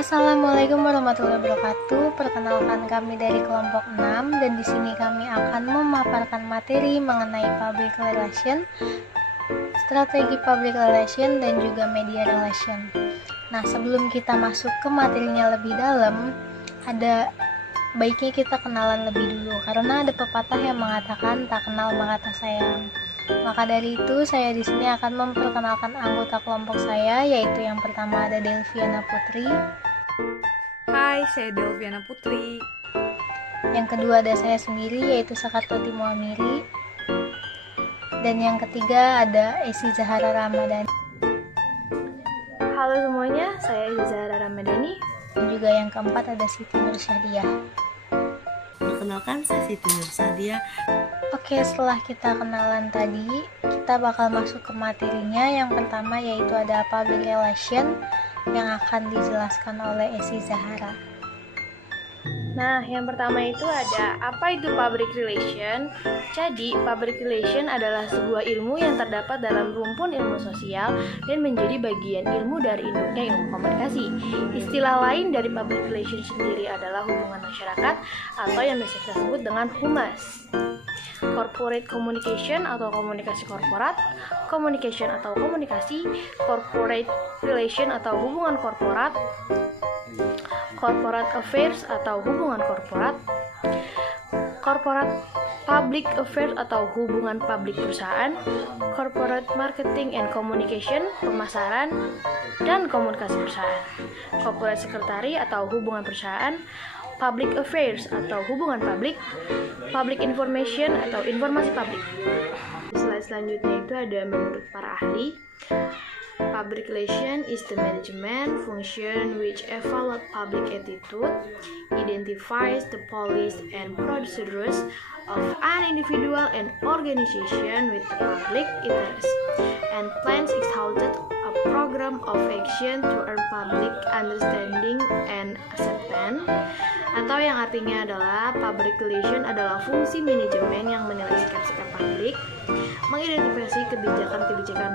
Assalamualaikum warahmatullahi wabarakatuh. Perkenalkan, kami dari kelompok 6 dan di sini kami akan memaparkan materi mengenai public relation, strategi public relation dan juga media relation. Nah, sebelum kita masuk ke materinya lebih dalam, ada baiknya kita kenalan lebih dulu karena ada pepatah yang mengatakan tak kenal maka tak sayang. Maka dari itu, saya di sini akan memperkenalkan anggota kelompok saya, yaitu yang pertama ada Delviana Putri. Hai, saya Delviana Putri. Yang kedua ada saya sendiri, yaitu Sakartoti Muamiri. Dan yang ketiga ada Esi Zahara Ramadhani. Halo semuanya, saya Esi Zahara Ramadhani. Dan juga yang keempat ada Siti Nursyadiah. Perkenalkan, saya Siti Nursyadiah. Oke, setelah kita kenalan tadi, kita bakal masuk ke materinya. Yang pertama yaitu ada public relation yang akan dijelaskan oleh Esi Zahara. Nah, yang pertama itu ada apa itu public relation. Jadi, public relation adalah sebuah ilmu yang terdapat dalam rumpun ilmu sosial dan menjadi bagian ilmu dari induknya ilmu komunikasi. Istilah lain dari public relation sendiri adalah hubungan masyarakat atau yang biasa kita sebut dengan humas. Corporate communication atau komunikasi korporat, communication atau komunikasi, corporate relation atau hubungan korporat, corporate affairs atau hubungan korporat, corporate public affairs atau hubungan publik perusahaan, corporate marketing and communication, pemasaran dan komunikasi perusahaan, corporate secretary atau hubungan perusahaan, public affairs atau hubungan publik, public information atau informasi publik. Slide selanjutnya itu ada menurut para ahli, public relation is the management function which evaluates public attitude, identifies the policies and procedures of an individual and organization with public interest, and plans executed a program of action to earn public understanding and acceptance. Atau yang artinya adalah public relation adalah fungsi manajemen yang menilai sikap-sikap publik, mengidentifikasi kebijakan-kebijakan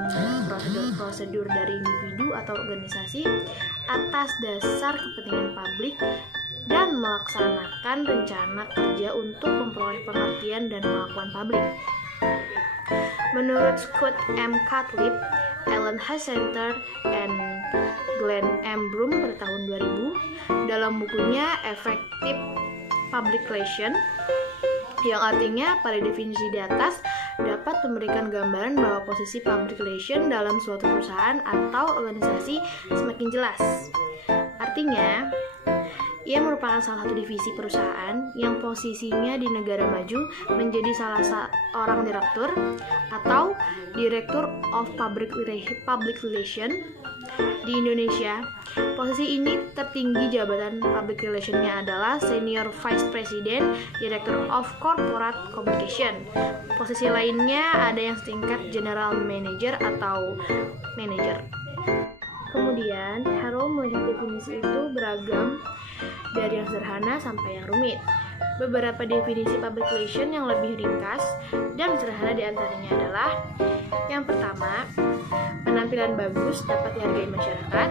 prosedur dari individu atau organisasi atas dasar kepentingan publik, dan melaksanakan rencana kerja untuk memperoleh pengertian dan pengakuan publik. Menurut Scott M. Catlett, Ellen H. Center, and Glenn M. Broom pada tahun 2000 dalam bukunya Effective Public Relation, yang artinya pada definisi di atas dapat memberikan gambaran bahwa posisi public relation dalam suatu perusahaan atau organisasi semakin jelas. Artinya, ia merupakan salah satu divisi perusahaan yang posisinya di negara maju menjadi salah seorang direktur atau Director of Public Relation. Di Indonesia, posisi ini tertinggi jabatan public relation-nya adalah Senior Vice President, Director of Corporate Communication. Posisi lainnya ada yang setingkat General Manager atau Manager. Kemudian, Harold melihat definisi itu beragam dari yang sederhana sampai yang rumit. Beberapa definisi public relation yang lebih ringkas dan sederhana diantaranya adalah: yang pertama, penampilan bagus dapat dihargai masyarakat.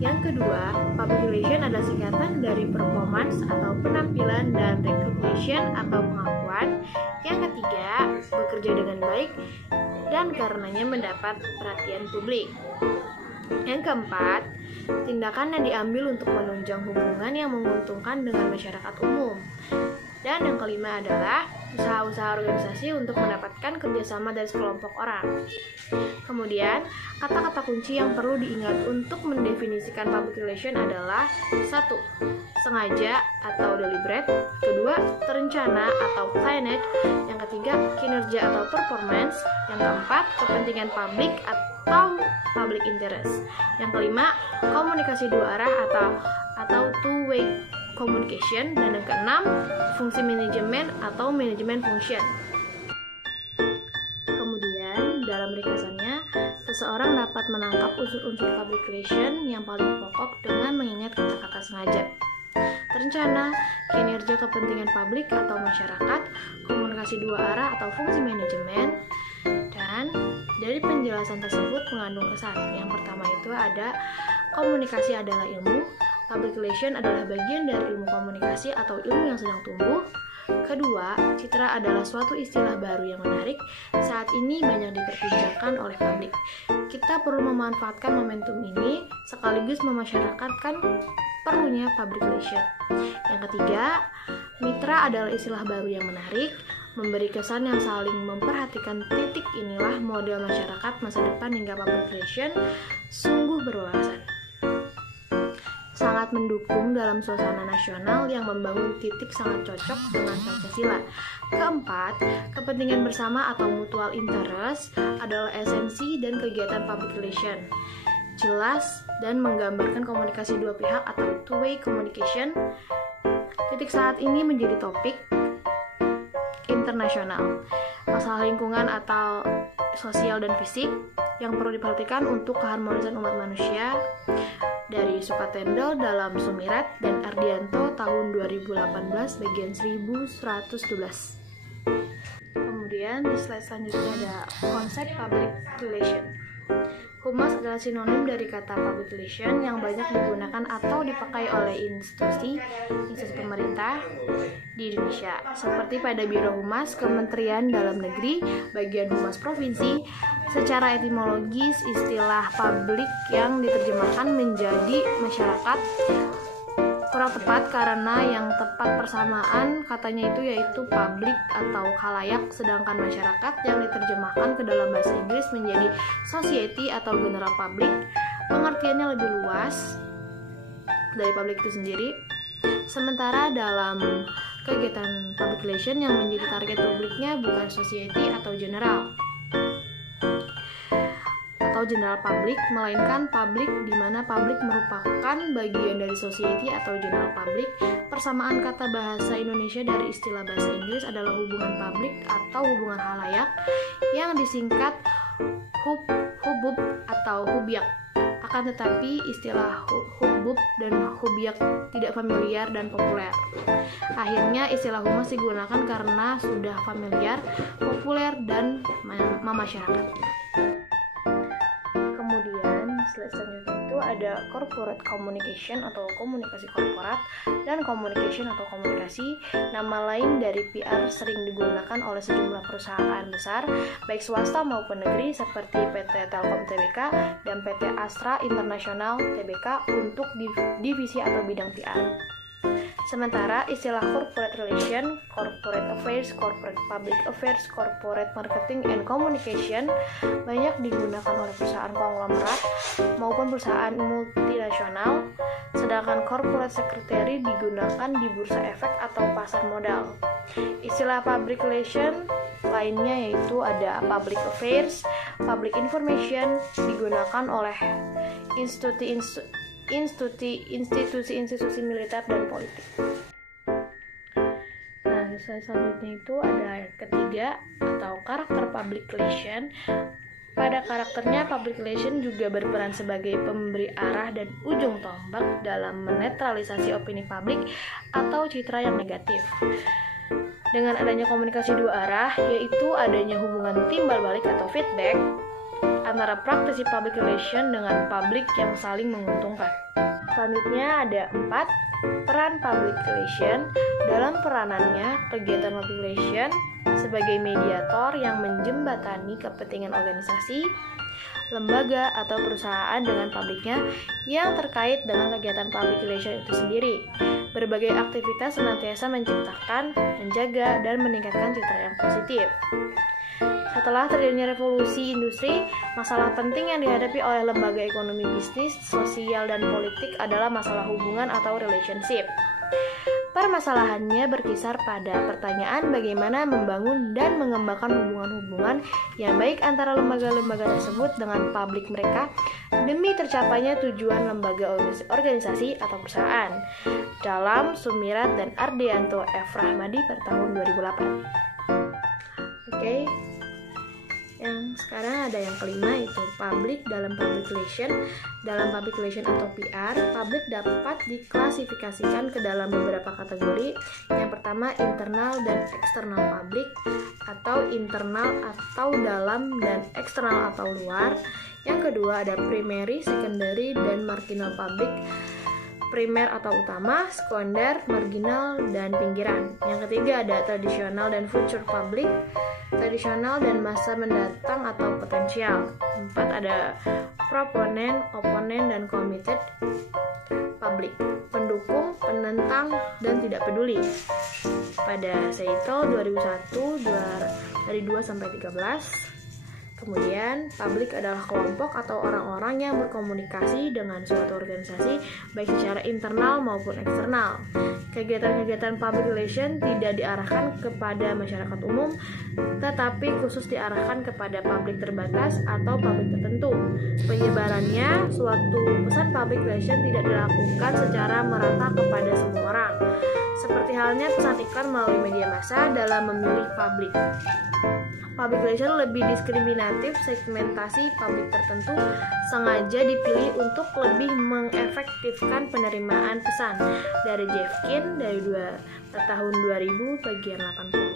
Yang kedua, public relation adalah singkatan dari performance atau penampilan dan recognition atau pengakuan. Yang ketiga, bekerja dengan baik dan karenanya mendapat perhatian publik. Yang keempat, tindakan yang diambil untuk menunjang hubungan yang menguntungkan dengan masyarakat umum. Dan yang kelima adalah usaha-usaha organisasi untuk mendapatkan kerjasama dari sekelompok orang. Kemudian, kata-kata kunci yang perlu diingat untuk mendefinisikan public relation adalah: 1. Sengaja atau deliberate. Kedua, terencana atau planned. Yang ketiga, kinerja atau performance. Yang keempat, kepentingan publik atau public interest. Yang kelima, komunikasi dua arah atau two-way communication. Dan yang keenam, fungsi manajemen atau management function. Kemudian, dalam ringkasannya, seseorang dapat menangkap unsur-unsur public relation yang paling pokok dengan mengingat kata-kata sengaja, terencana, kinerja kepentingan publik atau masyarakat, komunikasi dua arah atau fungsi manajemen. Dan dari penjelasan tersebut mengandung kesan. Yang pertama itu ada komunikasi adalah ilmu, public relation adalah bagian dari ilmu komunikasi atau ilmu yang sedang tumbuh. Kedua, citra adalah suatu istilah baru yang menarik. Saat ini banyak diperbincangkan oleh publik. Kita perlu memanfaatkan momentum ini sekaligus memasyarakatkan perlunya public relation. Yang ketiga, mitra adalah istilah baru yang menarik, memberi kesan yang saling memperhatikan. Titik inilah model masyarakat masa depan hingga public relation sungguh berwawasan. Sangat mendukung dalam suasana nasional yang membangun titik sangat cocok dengan Pancasila. Keempat, kepentingan bersama atau mutual interest adalah esensi dan kegiatan public relation. Jelas dan menggambarkan komunikasi dua pihak atau two-way communication. Titik saat ini menjadi topik internasional. Masalah lingkungan atau sosial dan fisik yang perlu diperhatikan untuk keharmonisan umat manusia, dari Sukatendel dalam Sumirat dan Ardianto tahun 2018 bagian 1112. Kemudian di slide selanjutnya ada konsep public relation. Humas adalah sinonim dari kata public relation yang banyak digunakan atau dipakai oleh institusi pemerintah di Indonesia, seperti pada Biro Humas, Kementerian Dalam Negeri, bagian Humas Provinsi. Secara etimologis, istilah publik yang diterjemahkan menjadi masyarakat kurang tepat karena yang tepat persamaan katanya itu yaitu publik atau khalayak, sedangkan masyarakat yang diterjemahkan ke dalam bahasa Inggris menjadi society atau general public. Pengertiannya lebih luas dari publik itu sendiri. Sementara dalam kegiatan public relation yang menjadi target publiknya bukan society atau general public, melainkan publik di mana publik merupakan bagian dari society atau general public. Persamaan kata bahasa Indonesia dari istilah bahasa Inggris adalah hubungan publik atau hubungan khalayak yang disingkat hubub atau hubyak. Akan tetapi istilah hubub dan hubyak tidak familiar dan populer. Akhirnya istilah humas digunakan karena sudah familiar, populer, dan memasyarakat. Slide selanjutnya itu ada corporate communication atau komunikasi korporat dan communication atau komunikasi. Nama lain dari PR sering digunakan oleh sejumlah perusahaan besar baik swasta maupun negeri seperti PT Telkom Tbk dan PT Astra International Tbk untuk divisi atau bidang PR. Sementara istilah corporate relation, corporate affairs, corporate public affairs, corporate marketing and communication banyak digunakan oleh perusahaan konglomerat maupun perusahaan multinasional, sedangkan corporate secretary digunakan di bursa efek atau pasar modal. Istilah public relation lainnya yaitu ada public affairs, public information digunakan oleh institusi militer dan politik. Nah, selanjutnya itu ada ketiga atau karakter public relation. Pada karakternya, public relation juga berperan sebagai pemberi arah dan ujung tombak dalam menetralisasi opini publik atau citra yang negatif. Dengan adanya komunikasi dua arah, yaitu adanya hubungan timbal balik atau feedback antara praktisi public relation dengan publik yang saling menguntungkan. Selanjutnya ada 4. Peran public relation. Dalam peranannya, kegiatan public relation sebagai mediator yang menjembatani kepentingan organisasi, lembaga, atau perusahaan dengan publiknya yang terkait dengan kegiatan public relation itu sendiri. Berbagai aktivitas senantiasa menciptakan, menjaga, dan meningkatkan citra yang positif. Setelah terjadinya revolusi industri, masalah penting yang dihadapi oleh lembaga ekonomi, bisnis, sosial, dan politik adalah masalah hubungan atau relationship. Permasalahannya berkisar pada pertanyaan bagaimana membangun dan mengembangkan hubungan-hubungan yang baik antara lembaga-lembaga tersebut dengan publik mereka demi tercapainya tujuan lembaga organisasi atau perusahaan. Dalam Sumirat dan Ardianto F. Rahmadi pada tahun 2008. Oke. Yang sekarang ada yang kelima, yaitu publik dalam public relation. Dalam public relation atau PR, publik dapat diklasifikasikan ke dalam beberapa kategori. Yang pertama, internal dan eksternal publik, atau internal atau dalam dan eksternal atau luar. Yang kedua ada primary, secondary, dan marginal public. primer atau utama, sekunder, marginal, dan pinggiran. Yang ketiga ada tradisional dan future public, tradisional dan masa mendatang atau potensial. 4 ada proponen, oponen, dan committed public, pendukung, penentang, dan tidak peduli. Pada Seattle 2001 dari 2 sampai 13. Kemudian, publik adalah kelompok atau orang-orang yang berkomunikasi dengan suatu organisasi baik secara internal maupun eksternal. Kegiatan-kegiatan public relation tidak diarahkan kepada masyarakat umum, tetapi khusus diarahkan kepada publik terbatas atau publik tertentu. Penyebarannya, suatu pesan public relation tidak dilakukan secara merata kepada semua orang, seperti halnya pesan iklan melalui media massa dalam memilih publik. Public relation lebih diskriminatif, segmentasi publik tertentu sengaja dipilih untuk lebih mengefektifkan penerimaan pesan. Dari Jeffkin dari tahun 2000 bagian 80.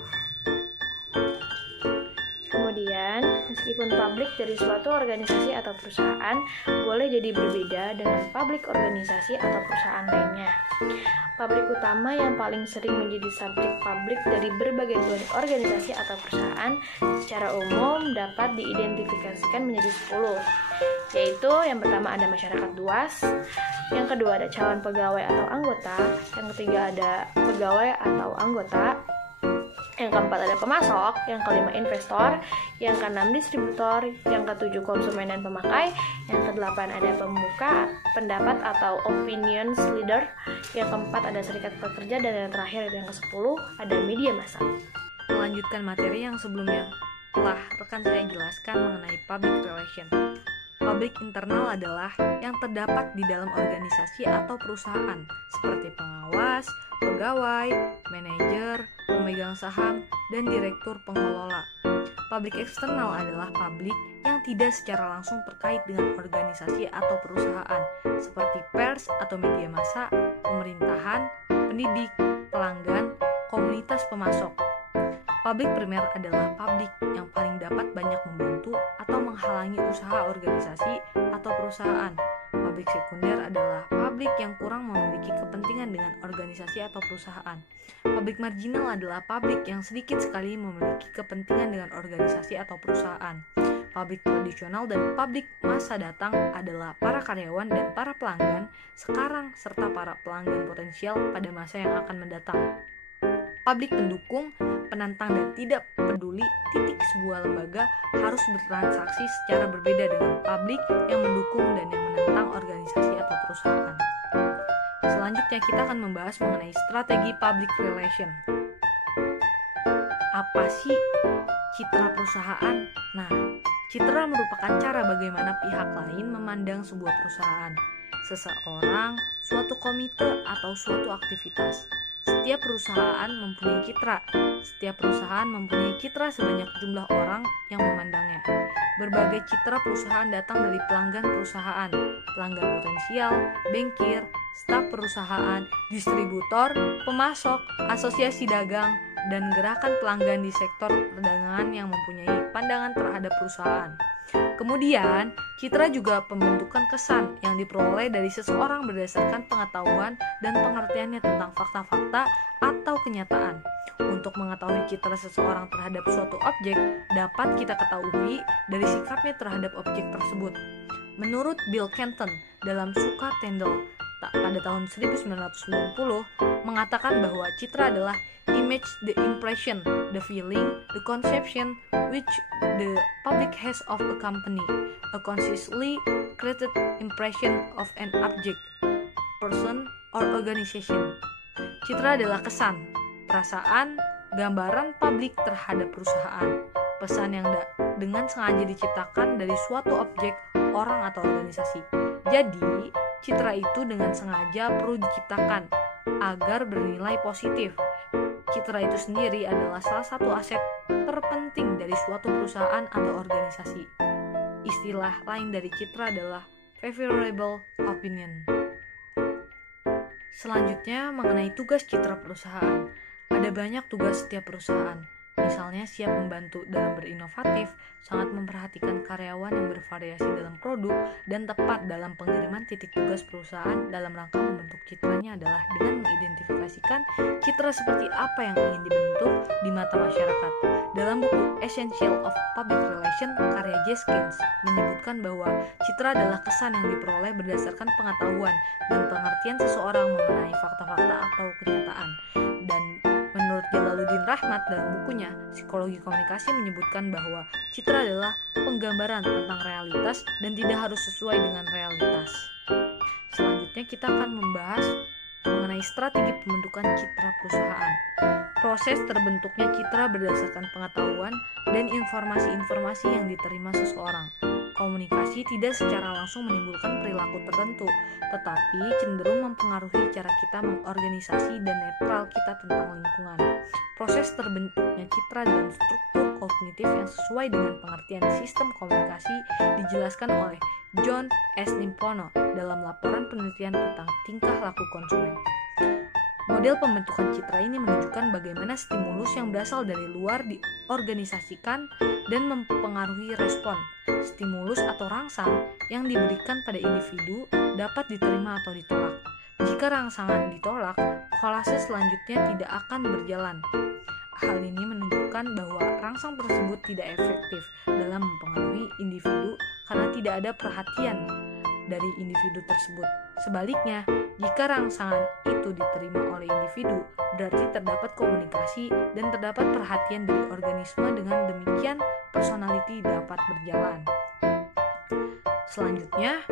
Kemudian, meskipun publik dari suatu organisasi atau perusahaan boleh jadi berbeda dengan publik organisasi atau perusahaan lainnya. Publik utama yang paling sering menjadi subjek publik dari berbagai organisasi atau perusahaan secara umum dapat diidentifikasikan menjadi 10, yaitu yang pertama ada masyarakat luas, yang kedua ada calon pegawai atau anggota, yang ketiga ada pegawai atau anggota, yang keempat ada pemasok, yang kelima investor, yang keenam distributor, yang ketujuh konsumen dan pemakai, yang kedelapan ada pemuka pendapat atau opinions leader, yang keempat ada serikat pekerja, dan yang terakhir yang ke-10 ada media massa. Melanjutkan materi yang sebelumnya telah rekan saya jelaskan mengenai public relation. Publik internal adalah yang terdapat di dalam organisasi atau perusahaan, seperti pengawas, pegawai, manajer, pemegang saham, dan direktur pengelola. Publik eksternal adalah publik yang tidak secara langsung terkait dengan organisasi atau perusahaan, seperti pers atau media massa, pemerintahan, pendidik, pelanggan, komunitas pemasok. Publik primer adalah publik yang paling dapat banyak membantu atau menghalangi usaha organisasi atau perusahaan. Publik sekunder adalah publik yang kurang memiliki kepentingan dengan organisasi atau perusahaan. Publik marginal adalah publik yang sedikit sekali memiliki kepentingan dengan organisasi atau perusahaan. Publik tradisional dan publik masa datang adalah para karyawan dan para pelanggan sekarang serta para pelanggan potensial pada masa yang akan mendatang. Publik pendukung, penantang, dan tidak peduli sebuah lembaga harus bertransaksi secara berbeda dengan publik yang mendukung dan yang menentang organisasi atau perusahaan. Selanjutnya kita akan membahas mengenai strategi public relation. Apa sih citra perusahaan? Nah, citra merupakan cara bagaimana pihak lain memandang sebuah perusahaan, seseorang, suatu komite, atau suatu aktivitas. Setiap perusahaan mempunyai citra. Setiap perusahaan mempunyai citra sebanyak jumlah orang yang memandangnya. Berbagai citra perusahaan datang dari pelanggan perusahaan, pelanggan potensial, bankir, staf perusahaan, distributor, pemasok, asosiasi dagang, dan gerakan pelanggan di sektor perdagangan yang mempunyai pandangan terhadap perusahaan. Kemudian, citra juga pembentukan kesan yang diperoleh dari seseorang berdasarkan pengetahuan dan pengertiannya tentang fakta-fakta atau kenyataan. Untuk mengetahui citra seseorang terhadap suatu objek, dapat kita ketahui dari sikapnya terhadap objek tersebut. Menurut Bill Kenton dalam Suka Tendel pada tahun 1990 mengatakan bahwa citra adalah image, the impression, the feeling, the conception which the public has of a company, a consciously created impression of an object, person, or organization. Citra adalah kesan, perasaan, gambaran publik terhadap perusahaan, pesan yang dengan sengaja diciptakan dari suatu objek, orang, atau organisasi. Jadi, citra itu dengan sengaja perlu diciptakan agar bernilai positif. Citra itu sendiri adalah salah satu aset terpenting dari suatu perusahaan atau organisasi. Istilah lain dari citra adalah favorable opinion. Selanjutnya mengenai tugas citra perusahaan. Ada banyak tugas setiap perusahaan. Misalnya siap membantu dalam berinovatif, sangat memperhatikan karyawan yang bervariasi dalam produk, dan tepat dalam pengiriman titik tugas perusahaan dalam rangka membentuk citranya adalah dengan mengidentifikasikan citra seperti apa yang ingin dibentuk di mata masyarakat. Dalam buku Essential of Public Relations karya Jeskins menyebutkan bahwa citra adalah kesan yang diperoleh berdasarkan pengetahuan dan pengertian seseorang mengenai fakta-fakta atau kenyataan. Dan menurut Jalaluddin Rahmat dalam bukunya Psikologi Komunikasi menyebutkan bahwa citra adalah penggambaran tentang realitas dan tidak harus sesuai dengan realitas. Selanjutnya kita akan membahas mengenai strategi pembentukan citra perusahaan. Proses terbentuknya citra berdasarkan pengetahuan dan informasi-informasi yang diterima seseorang. Komunikasi tidak secara langsung menimbulkan perilaku tertentu, tetapi cenderung mempengaruhi cara kita mengorganisasi dan netral kita tentang lingkungan. Proses terbentuknya citra dalam struktur kognitif yang sesuai dengan pengertian sistem komunikasi dijelaskan oleh John S. Nimpono dalam laporan penelitian tentang tingkah laku konsumen. Model pembentukan citra ini menunjukkan bagaimana stimulus yang berasal dari luar diorganisasikan dan mempengaruhi respon. Stimulus atau rangsang yang diberikan pada individu dapat diterima atau ditolak. Jika rangsangan ditolak, kolase selanjutnya tidak akan berjalan. Hal ini menunjukkan bahwa rangsang tersebut tidak efektif dalam mempengaruhi individu karena tidak ada perhatian dari individu tersebut. Sebaliknya, jika rangsangan itu diterima oleh individu, berarti terdapat komunikasi dan terdapat perhatian dari organisme. Dengan demikian, personality dapat berjalan. Selanjutnya,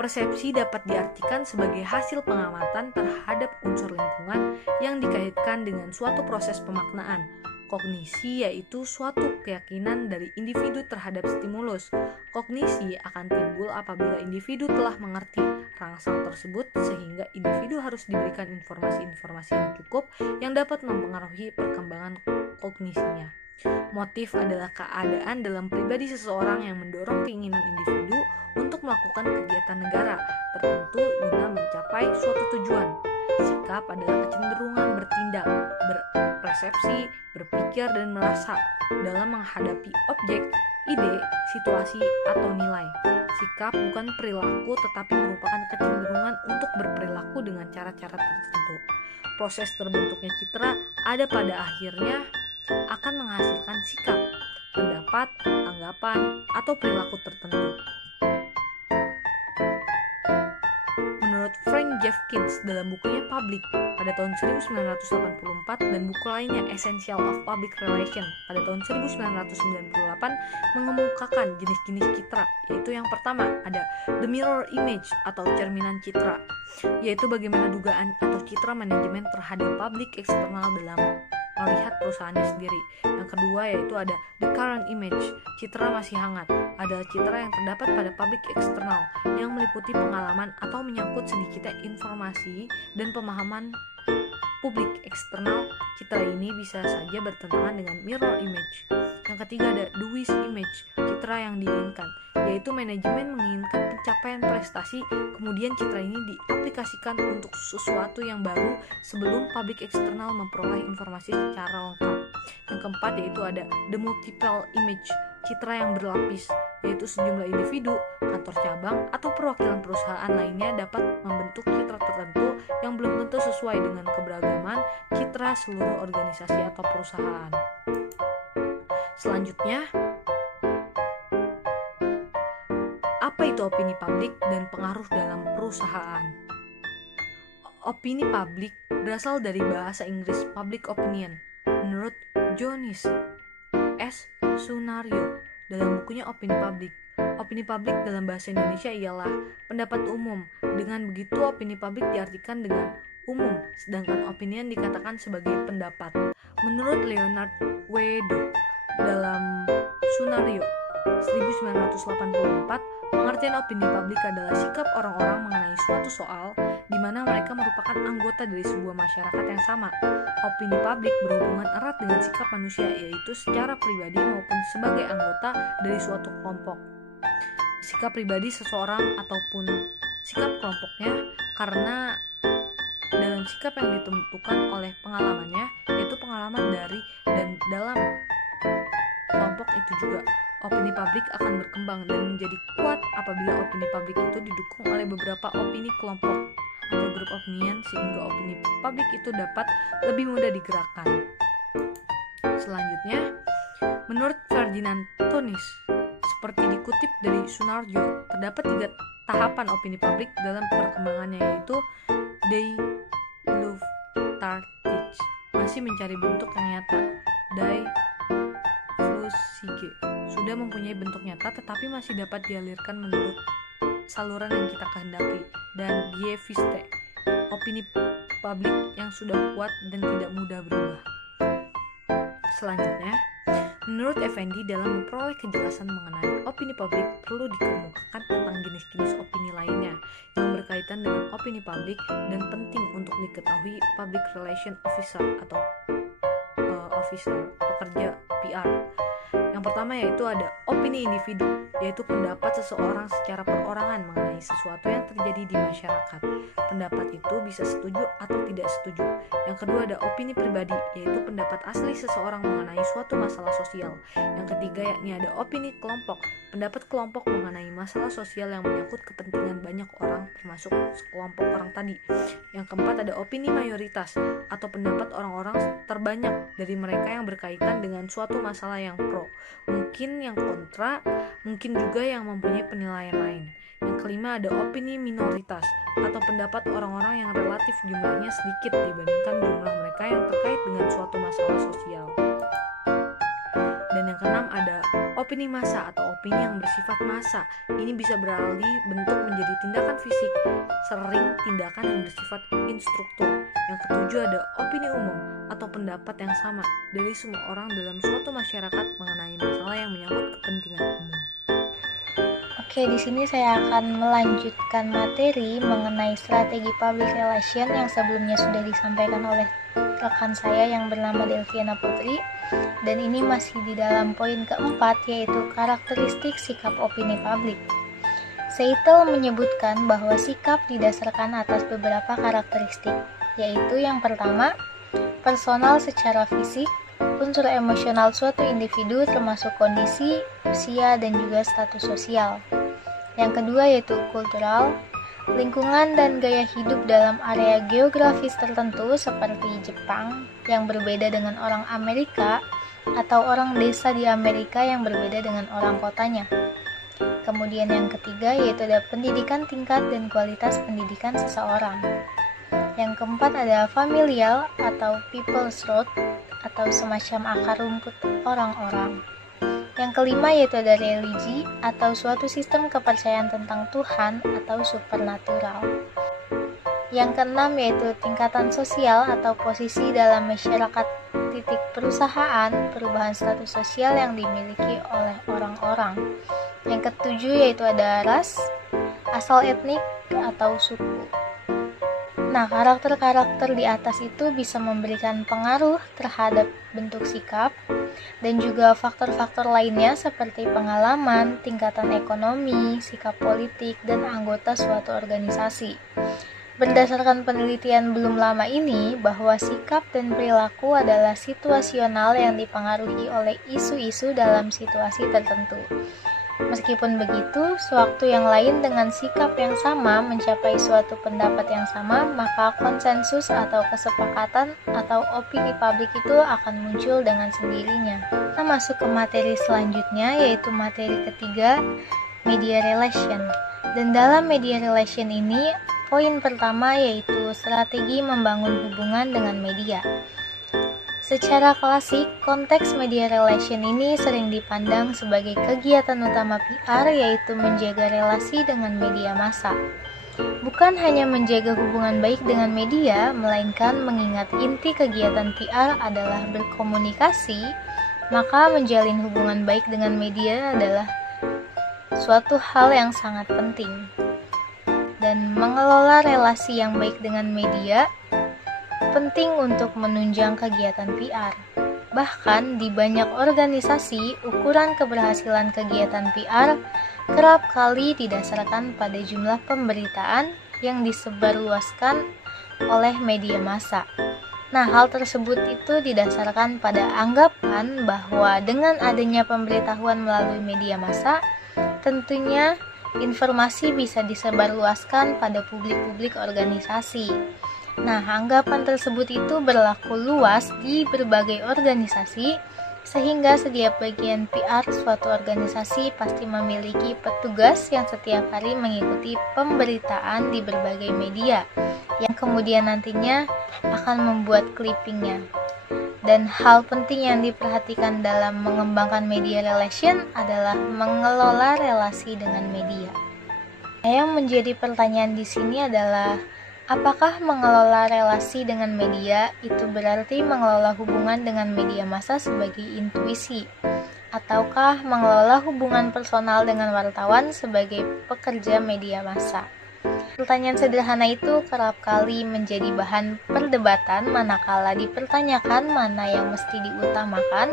persepsi dapat diartikan sebagai hasil pengamatan terhadap unsur lingkungan yang dikaitkan dengan suatu proses pemaknaan. Kognisi yaitu suatu keyakinan dari individu terhadap stimulus. Kognisi akan timbul apabila individu telah mengerti rangsang tersebut sehingga individu harus diberikan informasi-informasi yang cukup yang dapat mempengaruhi perkembangan kognisinya. Motif adalah keadaan dalam pribadi seseorang yang mendorong keinginan individu untuk melakukan kegiatan negara tertentu guna mencapai suatu tujuan. Sikap adalah kecenderungan bertindak, berpersepsi, berpikir, dan merasa dalam menghadapi objek, ide, situasi, atau nilai. Sikap bukan perilaku tetapi merupakan kecenderungan untuk berperilaku dengan cara-cara tertentu. Proses terbentuknya citra ada pada akhirnya akan menghasilkan sikap, pendapat, tanggapan, atau perilaku tertentu. Menurut Frank Jeffkins dalam bukunya Public pada tahun 1984 dan buku lainnya Essential of Public Relations pada tahun 1998 mengemukakan jenis-jenis citra, yaitu yang pertama ada the mirror image atau cerminan citra, yaitu bagaimana dugaan atau citra manajemen terhadap publik eksternal dalam melihat perusahaannya sendiri. Yang kedua yaitu ada the current image, citra masih hangat, adalah citra yang terdapat pada publik eksternal yang meliputi pengalaman atau menyangkut sedikitnya informasi dan pemahaman publik eksternal. Citra ini bisa saja bertentangan dengan mirror image. Yang ketiga ada the wish image, citra yang diinginkan, yaitu manajemen menginginkan pencapaian prestasi, kemudian citra ini diaplikasikan untuk sesuatu yang baru sebelum publik eksternal memperoleh informasi secara lengkap. Yang keempat yaitu ada the multiple image, citra yang berlapis, yaitu sejumlah individu, kantor cabang, atau perwakilan perusahaan lainnya dapat membentuk citra tertentu yang belum tentu sesuai dengan keberagaman citra seluruh organisasi atau perusahaan. Selanjutnya, apa itu opini publik dan pengaruh dalam perusahaan? Opini publik berasal dari bahasa Inggris public opinion. Menurut Jonis S. Sunario dalam bukunya Opini Publik, opini publik dalam bahasa Indonesia ialah pendapat umum. Dengan begitu, opini publik diartikan dengan umum, sedangkan opinion dikatakan sebagai pendapat. Menurut Leonard Wedo dalam Sunario 1984, pengertian opini publik adalah sikap orang-orang mengenai suatu soal di mana mereka merupakan anggota dari sebuah masyarakat yang sama. Opini publik berhubungan erat dengan sikap manusia, yaitu secara pribadi maupun sebagai anggota dari suatu kelompok. Sikap pribadi seseorang ataupun sikap kelompoknya karena dalam sikap yang ditentukan oleh pengalamannya, yaitu pengalaman dari dan dalam kelompok itu juga. Opini publik akan berkembang dan menjadi kuat apabila opini publik itu didukung oleh beberapa opini kelompok atau group opinion, sehingga opini publik itu dapat lebih mudah digerakkan. Selanjutnya, menurut Ferdinand Tönnies, seperti dikutip dari Sunarjo, terdapat 3 tahapan opini publik dalam perkembangannya, yaitu Die Luftartig, masih mencari bentuk yang nyata; Die Flüssige, sudah mempunyai bentuk nyata tetapi masih dapat dialirkan menurut saluran yang kita kehendaki; dan Die Viste, opini publik yang sudah kuat dan tidak mudah berubah. Selanjutnya, menurut Effendi, dalam memperoleh kejelasan mengenai opini publik perlu dikemukakan tentang jenis-jenis opini lainnya yang berkaitan dengan opini publik dan penting untuk diketahui public relation officer atau pekerja PR. Yang pertama yaitu ada opini individu, yaitu pendapat seseorang secara perorangan mengenai sesuatu yang terjadi di masyarakat. Pendapat itu bisa setuju atau tidak setuju. Yang kedua ada opini pribadi, yaitu pendapat asli seseorang mengenai suatu masalah sosial. Yang ketiga yakni ada opini kelompok, pendapat kelompok mengenai masalah sosial yang menyangkut kepentingan banyak orang termasuk sekelompok orang tadi. Yang keempat ada opini mayoritas atau pendapat orang-orang terbanyak dari mereka yang berkaitan dengan suatu masalah yang pro, mungkin yang kontra, mungkin juga yang mempunyai penilaian lain. Yang kelima ada opini minoritas atau pendapat orang-orang yang relatif jumlahnya sedikit dibandingkan jumlah mereka yang terkait dengan suatu masalah sosial. Dan yang keenam ada opini massa atau opini yang bersifat massa. Ini bisa beralih bentuk menjadi tindakan fisik, sering tindakan yang bersifat instruktur. Yang ketujuh ada opini umum atau pendapat yang sama dari semua orang dalam suatu masyarakat mengenai masalah yang menyangkut kepentingan umum. Oke, di sini saya akan melanjutkan materi mengenai strategi public relation yang sebelumnya sudah disampaikan oleh rekan saya yang bernama Delviana Putri, dan ini masih di dalam poin keempat, yaitu karakteristik sikap opini publik. Seitel menyebutkan bahwa sikap didasarkan atas beberapa karakteristik, yaitu yang pertama, personal secara fisik, unsur emosional suatu individu termasuk kondisi, usia, dan juga status sosial. Yang kedua yaitu kultural, lingkungan dan gaya hidup dalam area geografis tertentu seperti Jepang yang berbeda dengan orang Amerika atau orang desa di Amerika yang berbeda dengan orang kotanya. Kemudian yang ketiga yaitu ada pendidikan tingkat dan kualitas pendidikan seseorang. Yang keempat ada familial atau people's root atau semacam akar rumput orang-orang. Yang kelima yaitu ada religi atau suatu sistem kepercayaan tentang Tuhan atau supernatural. Yang keenam yaitu tingkatan sosial atau posisi dalam masyarakat, titik perusahaan, perubahan status sosial yang dimiliki oleh orang-orang. Yang ketujuh yaitu ada ras, asal etnik atau suku. Nah, karakter-karakter di atas itu bisa memberikan pengaruh terhadap bentuk sikap dan juga faktor-faktor lainnya seperti pengalaman, tingkatan ekonomi, sikap politik, dan anggota suatu organisasi. Berdasarkan penelitian belum lama ini, bahwa sikap dan perilaku adalah situasional yang dipengaruhi oleh isu-isu dalam situasi tertentu. Meskipun begitu, sewaktu yang lain dengan sikap yang sama mencapai suatu pendapat yang sama, maka konsensus atau kesepakatan atau opini publik itu akan muncul dengan sendirinya. Kita masuk ke materi selanjutnya, yaitu materi ketiga, media relation. Dan dalam media relation ini, poin pertama yaitu strategi membangun hubungan dengan media. Secara klasik, konteks media relation ini sering dipandang sebagai kegiatan utama PR, yaitu menjaga relasi dengan media massa. Bukan hanya menjaga hubungan baik dengan media, melainkan mengingat inti kegiatan PR adalah berkomunikasi, maka menjalin hubungan baik dengan media adalah suatu hal yang sangat penting. Dan mengelola relasi yang baik dengan media penting untuk menunjang kegiatan PR. Bahkan di banyak organisasi, ukuran keberhasilan kegiatan PR kerap kali didasarkan pada jumlah pemberitaan yang disebarluaskan oleh media massa. Nah, hal tersebut itu didasarkan pada anggapan bahwa dengan adanya pemberitahuan melalui media massa, tentunya informasi bisa disebarluaskan pada publik-publik organisasi. Nah, anggapan tersebut itu berlaku luas di berbagai organisasi, sehingga setiap bagian PR suatu organisasi pasti memiliki petugas yang setiap hari mengikuti pemberitaan di berbagai media, yang kemudian nantinya akan membuat clippingnya. Dan hal penting yang diperhatikan dalam mengembangkan media relation adalah mengelola relasi dengan media. Yang menjadi pertanyaan di sini adalah, apakah mengelola relasi dengan media itu berarti mengelola hubungan dengan media massa sebagai intuisi? Ataukah mengelola hubungan personal dengan wartawan sebagai pekerja media massa? Pertanyaan sederhana itu kerap kali menjadi bahan perdebatan manakala dipertanyakan mana yang mesti diutamakan,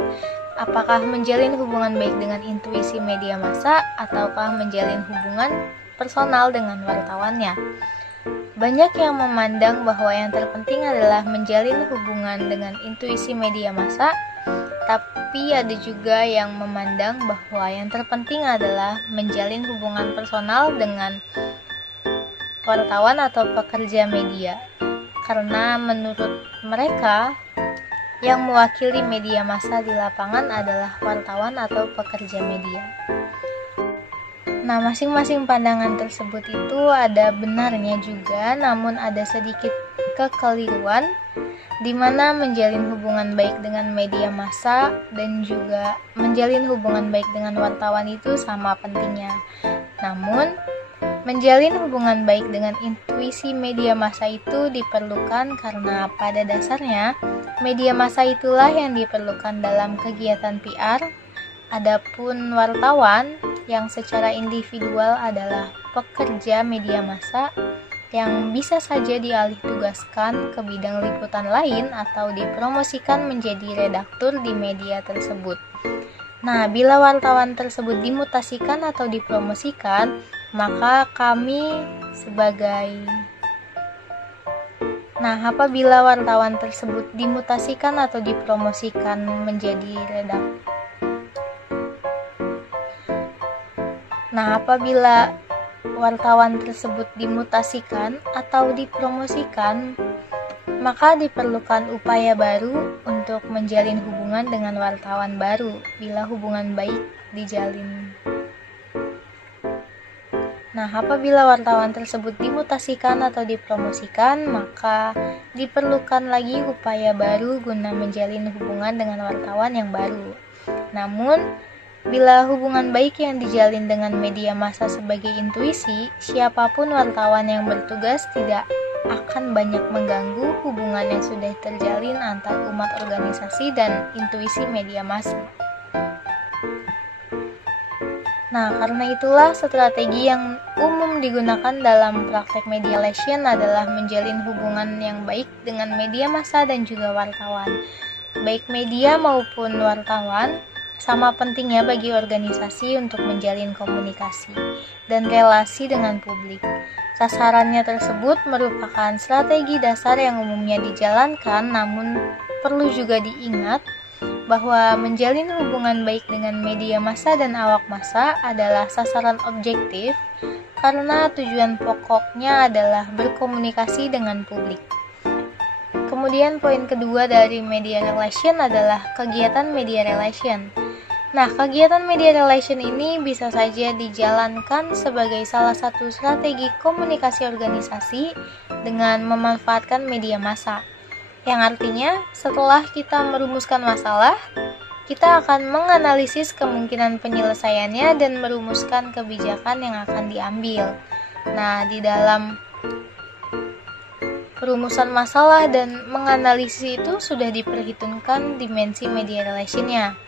apakah menjalin hubungan baik dengan intuisi media massa ataukah menjalin hubungan personal dengan wartawannya. Banyak yang memandang bahwa yang terpenting adalah menjalin hubungan dengan intuisi media massa, tapi ada juga yang memandang bahwa yang terpenting adalah menjalin hubungan personal dengan wartawan atau pekerja media, karena menurut mereka yang mewakili media massa di lapangan adalah wartawan atau pekerja media. Nah, masing-masing pandangan tersebut itu ada benarnya juga, namun ada sedikit kekeliruan di mana menjalin hubungan baik dengan media massa dan juga menjalin hubungan baik dengan wartawan itu sama pentingnya. Namun menjalin hubungan baik dengan intuisi media massa itu diperlukan karena pada dasarnya media massa itulah yang diperlukan dalam kegiatan PR. Adapun wartawan yang secara individual adalah pekerja media massa yang bisa saja dialih tugaskan ke bidang liputan lain atau dipromosikan menjadi redaktur di media tersebut. Nah, bila wartawan tersebut dimutasikan atau dipromosikan, maka apabila wartawan tersebut dimutasikan atau dipromosikan menjadi redaktur. Apabila wartawan tersebut dimutasikan atau dipromosikan, maka diperlukan upaya baru untuk menjalin hubungan dengan wartawan baru bila hubungan baik dijalin. Apabila wartawan tersebut dimutasikan atau dipromosikan, maka diperlukan lagi upaya baru guna menjalin hubungan dengan wartawan yang baru. Namun, bila hubungan baik yang dijalin dengan media massa sebagai intuisi, siapapun wartawan yang bertugas tidak akan banyak mengganggu hubungan yang sudah terjalin antar umat organisasi dan intuisi media massa. Karena itulah strategi yang umum digunakan dalam praktek media relation adalah menjalin hubungan yang baik dengan media massa dan juga wartawan. Baik media maupun wartawan sama pentingnya bagi organisasi untuk menjalin komunikasi dan relasi dengan publik. Sasarannya tersebut merupakan strategi dasar yang umumnya dijalankan, namun perlu juga diingat bahwa menjalin hubungan baik dengan media massa dan awak massa adalah sasaran objektif karena tujuan pokoknya adalah berkomunikasi dengan publik. Kemudian poin kedua dari media relation adalah kegiatan media relation. Kegiatan media relation ini bisa saja dijalankan sebagai salah satu strategi komunikasi organisasi dengan memanfaatkan media massa. Yang artinya, setelah kita merumuskan masalah, kita akan menganalisis kemungkinan penyelesaiannya dan merumuskan kebijakan yang akan diambil. Di dalam perumusan masalah dan menganalisis itu sudah diperhitungkan dimensi media relation-nya.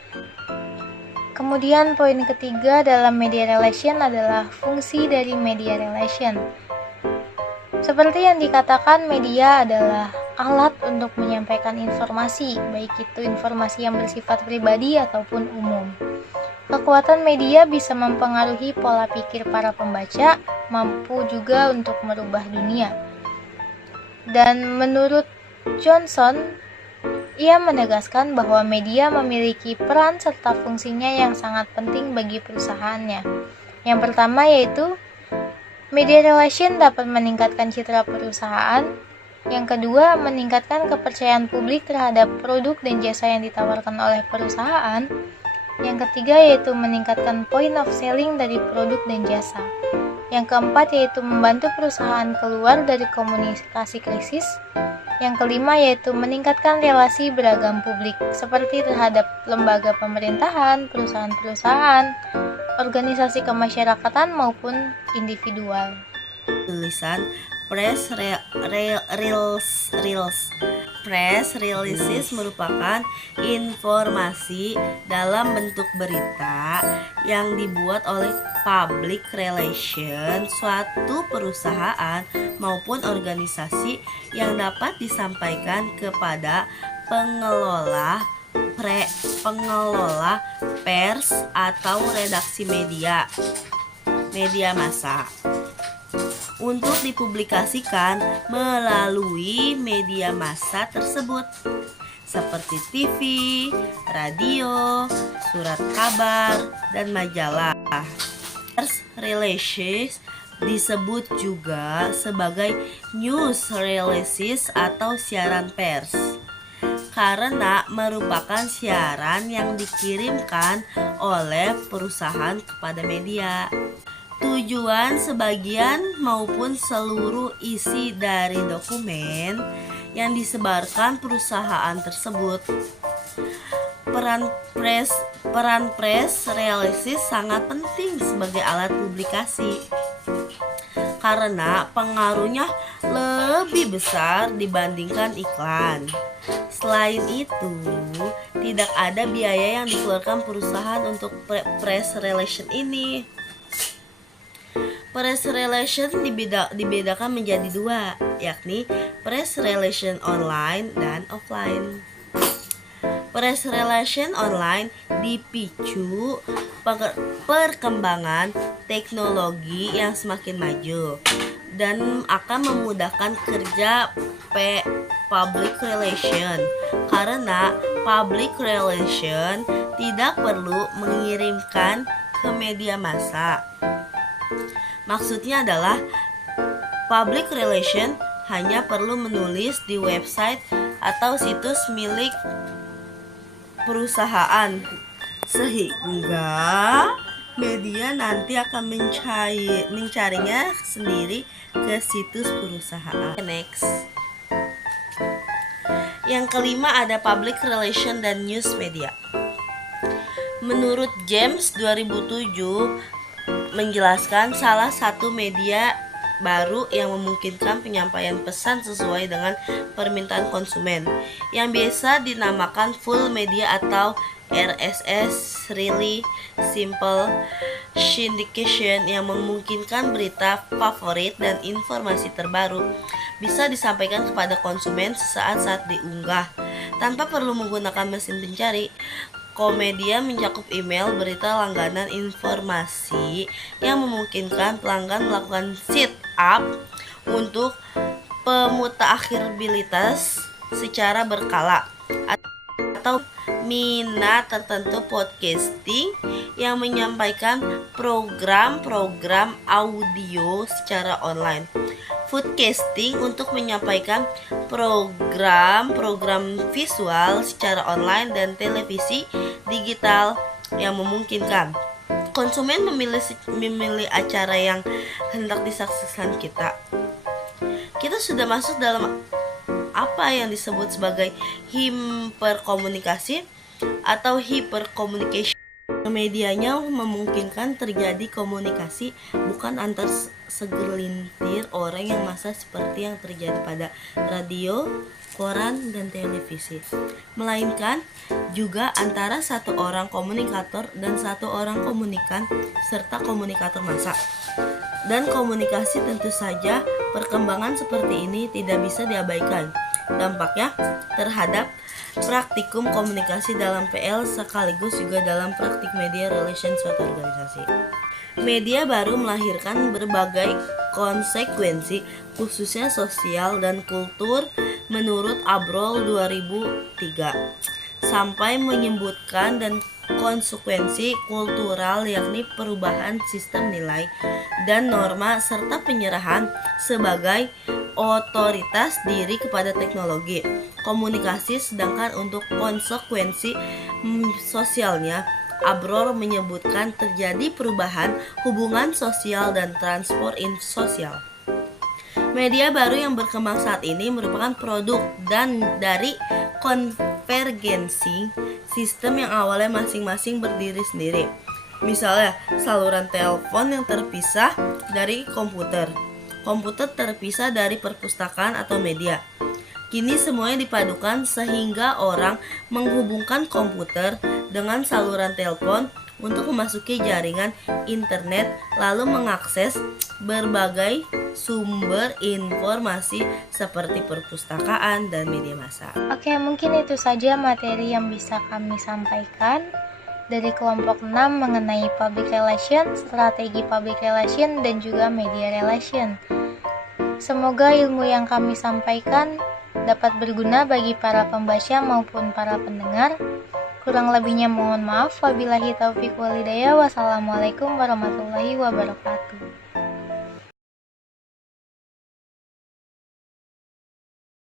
Kemudian poin ketiga dalam media relation adalah fungsi dari media relation. Seperti yang dikatakan, media adalah alat untuk menyampaikan informasi, baik itu informasi yang bersifat pribadi ataupun umum. Kekuatan media bisa mempengaruhi pola pikir para pembaca, mampu juga untuk merubah dunia. Dan menurut Johnson, ia menegaskan bahwa media memiliki peran serta fungsinya yang sangat penting bagi perusahaannya. Yang pertama yaitu media relation dapat meningkatkan citra perusahaan. Yang kedua, meningkatkan kepercayaan publik terhadap produk dan jasa yang ditawarkan oleh perusahaan. Yang ketiga yaitu meningkatkan point of selling dari produk dan jasa. Yang keempat yaitu membantu perusahaan keluar dari komunikasi krisis. Yang kelima yaitu meningkatkan relasi beragam publik seperti terhadap lembaga pemerintahan, perusahaan-perusahaan, organisasi kemasyarakatan maupun individual. Tulisan press releases merupakan informasi dalam bentuk berita yang dibuat oleh public relation suatu perusahaan maupun organisasi yang dapat disampaikan kepada pengelola pers atau redaksi media massa untuk dipublikasikan melalui media massa tersebut seperti TV, radio, surat kabar, dan majalah. Press releases disebut juga sebagai news releases atau siaran pers karena merupakan siaran yang dikirimkan oleh perusahaan kepada media. Tujuan sebagian maupun seluruh isi dari dokumen yang disebarkan perusahaan tersebut. Peran press releases sangat penting sebagai alat publikasi karena pengaruhnya lebih besar dibandingkan iklan. Selain itu, tidak ada biaya yang dikeluarkan perusahaan untuk press relation ini. Press relation dibedakan menjadi dua, yakni press relation online dan offline. Press relation online dipicu perkembangan teknologi yang semakin maju dan akan memudahkan kerja public relation karena public relation tidak perlu mengirimkan ke media massa. Maksudnya adalah public relation hanya perlu menulis di website atau situs milik perusahaan sehingga media nanti akan mencarinya sendiri ke situs perusahaan. Next. Yang kelima ada public relation dan news media. Menurut James 2007 menjelaskan salah satu media baru yang memungkinkan penyampaian pesan sesuai dengan permintaan konsumen yang biasa dinamakan full media atau RSS, really simple syndication, yang memungkinkan berita favorit dan informasi terbaru bisa disampaikan kepada konsumen sesaat saat diunggah tanpa perlu menggunakan mesin pencari. Komedia mencakup email, berita langganan, informasi yang memungkinkan pelanggan melakukan sit up untuk pemutakhirabilitas secara berkala atau minat tertentu, podcasting yang menyampaikan program-program audio secara online, foodcasting untuk menyampaikan program-program visual secara online, dan televisi digital yang memungkinkan konsumen memilih acara yang hendak disaksikan kita. Kita sudah masuk dalam apa yang disebut sebagai hiperkomunikasi atau hypercommunication. Medianya memungkinkan terjadi komunikasi bukan antar segelintir orang yang massa seperti yang terjadi pada radio, koran, dan televisi, melainkan juga antara satu orang komunikator dan satu orang komunikan serta komunikator massa. Dan komunikasi tentu saja perkembangan seperti ini tidak bisa diabaikan. Dampaknya terhadap praktikum komunikasi dalam PL sekaligus juga dalam praktik media relation suatu organisasi. Media baru melahirkan berbagai konsekuensi khususnya sosial dan kultur menurut Abrol 2003, sampai menyebutkan dan konsekuensi kultural yakni perubahan sistem nilai dan norma serta penyerahan sebagai otoritas diri kepada teknologi komunikasi. Sedangkan untuk konsekuensi sosialnya, Abrol menyebutkan terjadi perubahan hubungan sosial dan transfer sosial. Media baru yang berkembang saat ini merupakan produk dan dari konvergensi sistem yang awalnya masing-masing berdiri sendiri. Misalnya, saluran telepon yang terpisah dari komputer, komputer terpisah dari perpustakaan atau media. Kini semuanya dipadukan sehingga orang menghubungkan komputer dengan saluran telepon untuk memasuki jaringan internet lalu mengakses berbagai sumber informasi seperti perpustakaan dan media massa. Oke, mungkin itu saja materi yang bisa kami sampaikan dari kelompok 6 mengenai public relation, strategi public relation, dan juga media relation. Semoga ilmu yang kami sampaikan dapat berguna bagi para pembaca maupun para pendengar. Kurang lebihnya mohon maaf. Wabillahi taufiq walhidayah. Wassalamualaikum warahmatullahi wabarakatuh.